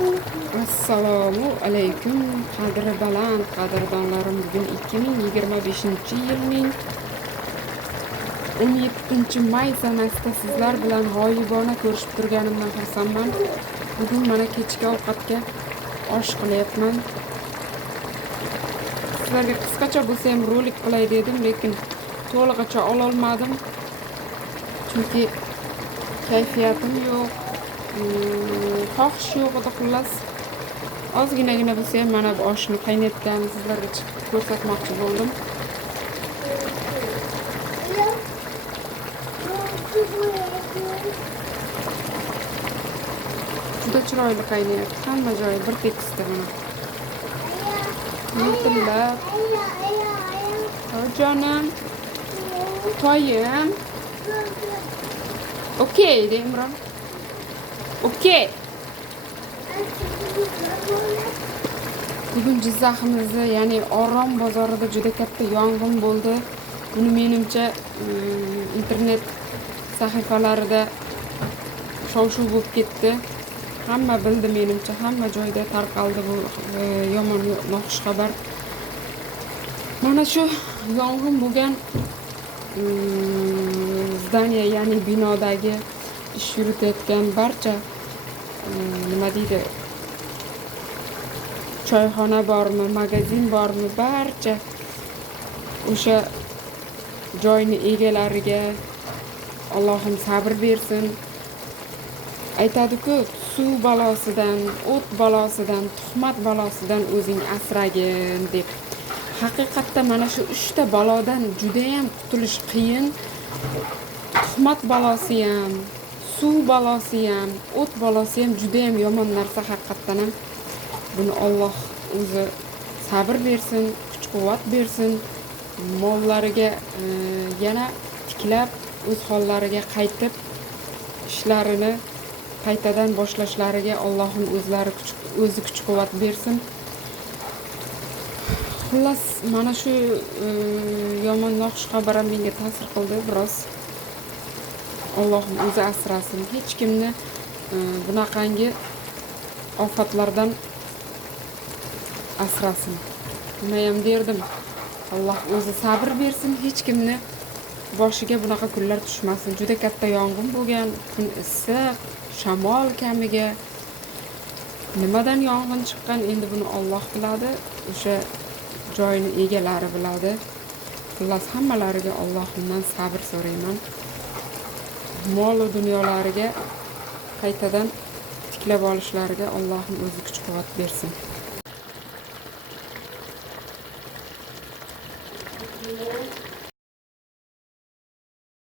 Assalomu alaykum qadri baland qadrdonlarim. Bugun 2025-yilning 17-may sanasida sizlar bilan g'oyibona ko'rishib turganimdan xursandman. Bugun mana kechki ovqatga osh qilyapman. Sizlarga qisqacha bo'lsa ham rolik qilay dedim, lekin to'lig'icha ololmadim. Chunki kayfiyatim yo'q, xohish yo'q edi xullas. Ozginagina bo'lsa ham mana bu oshni qaynatgan sizlarga chiqib ko'rsatmoqchi bo'ldim. Juda chiroyli qaynayapti. Hamma joyi bir tekisda mana. Miltillab. Jonim. Toyim. Okey, de Imron. Okey. Bugun Jizzaximizda, ya'ni Orom bozorida juda katta yong'in bo'ldi. Buni menimcha internet sahifalarida shov-shuv bo'lib ketdi. Hamma bildi menimcha, hamma joyda tarqaldi bu yomon noxush xabar. Mana shu yong'in bo'lgan zdaniya, ya'ni binodagi ish yuritayotgan barcha nima deydi, choyxona bormi, magazin bormi, barcha o'sha joyni egalariga Allohim sabr bersin. Aytadi-ku, suv balosidan, o't balosidan, tuhmat balosidan o'zing asragin deb. Haqiqatda mana shu 3 ta balodan juda ham qutulish qiyin. Tuhmat balosi ham, suv balosi ham, o't balosi ham juda ham yomon narsa haqiqatdan ham. Buni Alloh o'zi sabr bersin, kuch-quvvat bersin, mollariga yana tiklab o'z hollariga qaytib ishlarini qaytadan boshlashlariga Allohim o'zi kuch-quvvat bersin. Xullas, mana shu yomon noxush xabar ham menga ta'sir qildi biroz. Allohim o'zi asrasin, hech kimni bunaqangi ofatlardan asrasin. Nima ham derdim? Alloh o'zi sabr bersin, hech kimni boshiga bunaqa kunlar tushmasin. Juda katta yong'in bo'lgan, kun issiq, shamol kamiga. Nimadan yong'in chiqqan endi buni Alloh biladi, o'sha joyni egalari biladi. Xullas, hammalariga Allohimdan sabr so'rayman. Mol va dunyolariga qaytadan tiklab olishlariga Allohim o'zi kuch-quvvat bersin.